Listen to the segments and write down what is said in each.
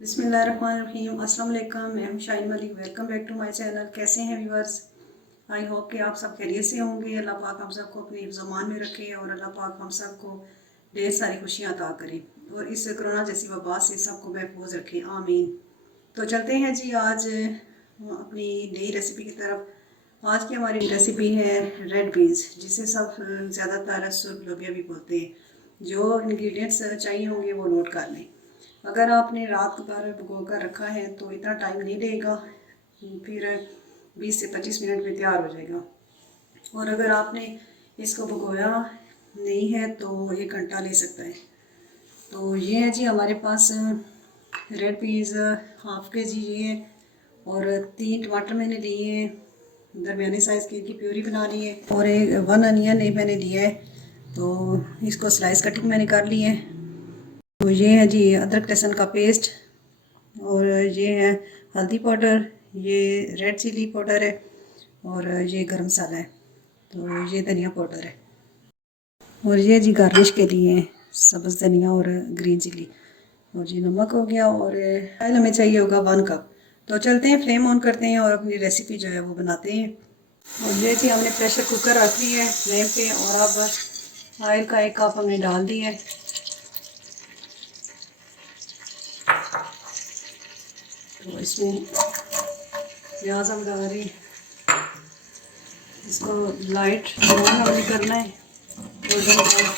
बिस्मिल्लाहिर्रहमानिर्रहीम। अस्सलाम वालेकुम। मैं हूं Shine Malik. Welcome back to my channel. कैसे हैं व्यूअर्स? आई होप कि आप सब खैरियत से होंगे। अल्लाह पाक हम सबको अपनी ज़मान में रखे और अल्लाह पाक हम सबको ढेर सारी खुशियां अता करें और इस कोरोना जैसी वबा से सबको महफूज रखें, आमीन। तो चलते हैं जी आज अपनी नई रेसिपी की तरफ। आज की हमारी रेसिपी है रेड बीन्स, जिसे सब ज़्यादातर सुर्ख लोबिया भी बोलते हैं। जो इंग्रेडिएंट्स चाहिए होंगे वो नोट कर लें। अगर आपने रात भर भिगो कर रखा है तो इतना टाइम नहीं लेगा, फिर 20 से 25 मिनट में तैयार हो जाएगा। और अगर आपने इसको भिगोया नहीं है तो 1 घंटा ले सकता है। तो ये है जी हमारे पास रेड पीस हाफ के जी ये है और 3 टमाटर मैंने लिए हैं, दरमियाने साइज़ की प्यूरी बना ली है। और 1 अनियन मैंने लिया है, तो इसको स्लाइस कटिंग मैंने कर ली है। तो ये है जी अदरक लहसुन का पेस्ट, और ये है हल्दी पाउडर, ये रेड चिली पाउडर है, और ये गरम मसाला है, तो ये धनिया पाउडर है, और ये जी गार्निश के लिए सब्ज़ धनिया और ग्रीन चिली, और जी नमक हो गया। और ऑयल हमें चाहिए होगा 1 कप। तो चलते हैं, फ्लेम ऑन करते हैं और अपनी रेसिपी जो है वो बनाते हैं। और ये जी हमने प्रेशर कुकर रख लिया है फ्लेम पे, और अब ऑयल का 1 कप हमने डाल दिया है। तो इसमें प्याज हम डाल रहे हैं, इसको लाइट ब्राउन हमने करना है, गोल्डन ब्राउन।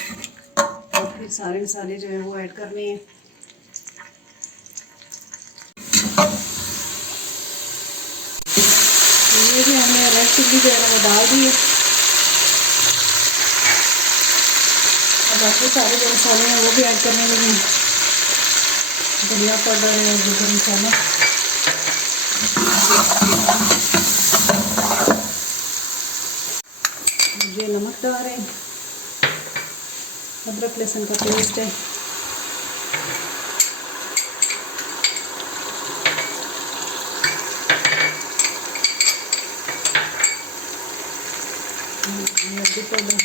और फिर सारे मसाले जो है वो ऐड करने हैं। तो ये भी हमने रेड चिल्ली जो है वो डाल दी है। अब बाकी सारे जो मसाले हैं वो भी ऐड करने लगे, धनिया पाउडर है और गरम मसाला। ये नमक डाल रहे हैं, अदरक लहसुन का पेस्ट है, हल्दी पाउडर,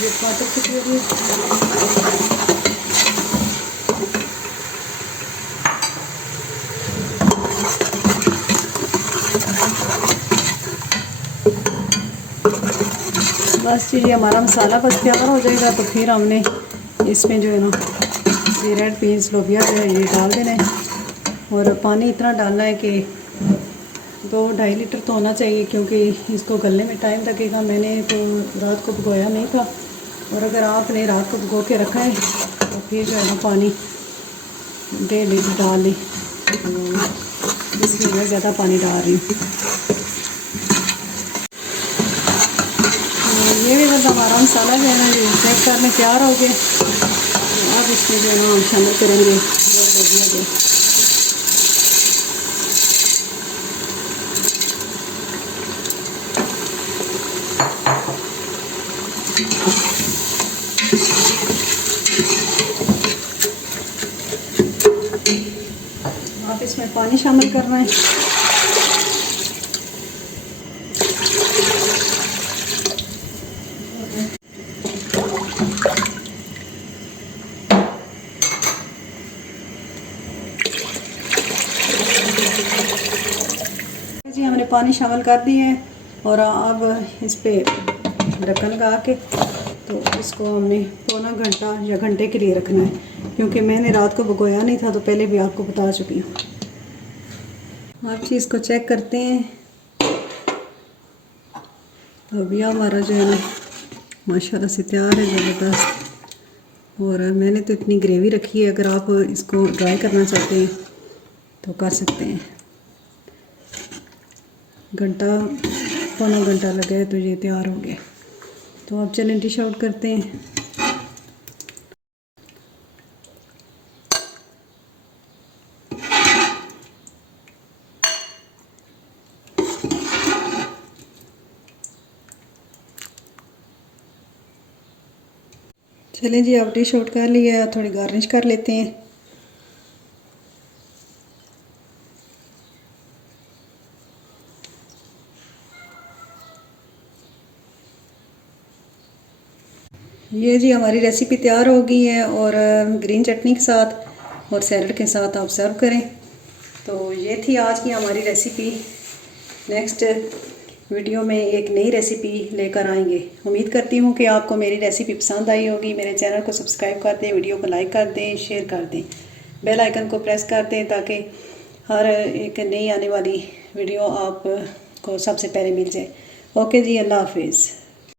ये टमाटर की प्यूरी, बस ये हमारा मसाला बस तैयार हो जाएगा। तो फिर हमने इसमें जो है ना ये रेड बीन्स लोबिया जो है ये डाल देना है, और पानी इतना डालना है कि 2-2.5 लीटर तो होना चाहिए, क्योंकि इसको गलने में टाइम लगेगा। मैंने तो रात को भिगोया नहीं था, और अगर आपने रात को भिगो के रखा है तो फिर जो है ना पानी 1.5 लीटर डाल लें। तो इसलिए मैं ज़्यादा पानी डाल रही हूँ। तो ये भी बस हमारा मसाला जो है ना ये चेक करने तैयार हो गए। अब इसमें जो है ना हम शामिल करेंगे लोबिया को। आप इसमें पानी शामिल करना है। जी हमने पानी शामिल कर दिए हैं, और अब इस पे ढक्कन लगा के तो इसको हमने पौना घंटा या घंटे के लिए रखना है, क्योंकि मैंने रात को भिगोया नहीं था, तो पहले भी आपको बता चुकी हूँ। आप चीज़ को चेक करते हैं। तो अभी हमारा जो है ना माशाल्लाह से तैयार है, ज़बरदस्त। और मैंने तो इतनी ग्रेवी रखी है, अगर आप इसको ड्राई करना चाहते हैं तो कर सकते हैं। पौना घंटा लगा है तो ये तैयार हो गया। तो अब चलें डिश आउट करते हैं। चलें जी, अब डिश आउट कर लिया है, थोड़ी गार्निश कर लेते हैं। ये जी हमारी रेसिपी तैयार हो गई है और ग्रीन चटनी के साथ और सैलड के साथ आप सर्व करें। तो ये थी आज की हमारी रेसिपी। नेक्स्ट वीडियो में एक नई रेसिपी लेकर आएंगे। उम्मीद करती हूँ कि आपको मेरी रेसिपी पसंद आई होगी। मेरे चैनल को सब्सक्राइब कर दें, वीडियो को लाइक कर दें, शेयर कर दें, बेल आइकन को प्रेस कर दें ताकि हर एक नई आने वाली वीडियो आपको सबसे पहले मिल जाए। ओके जी, अल्लाह हाफिज़।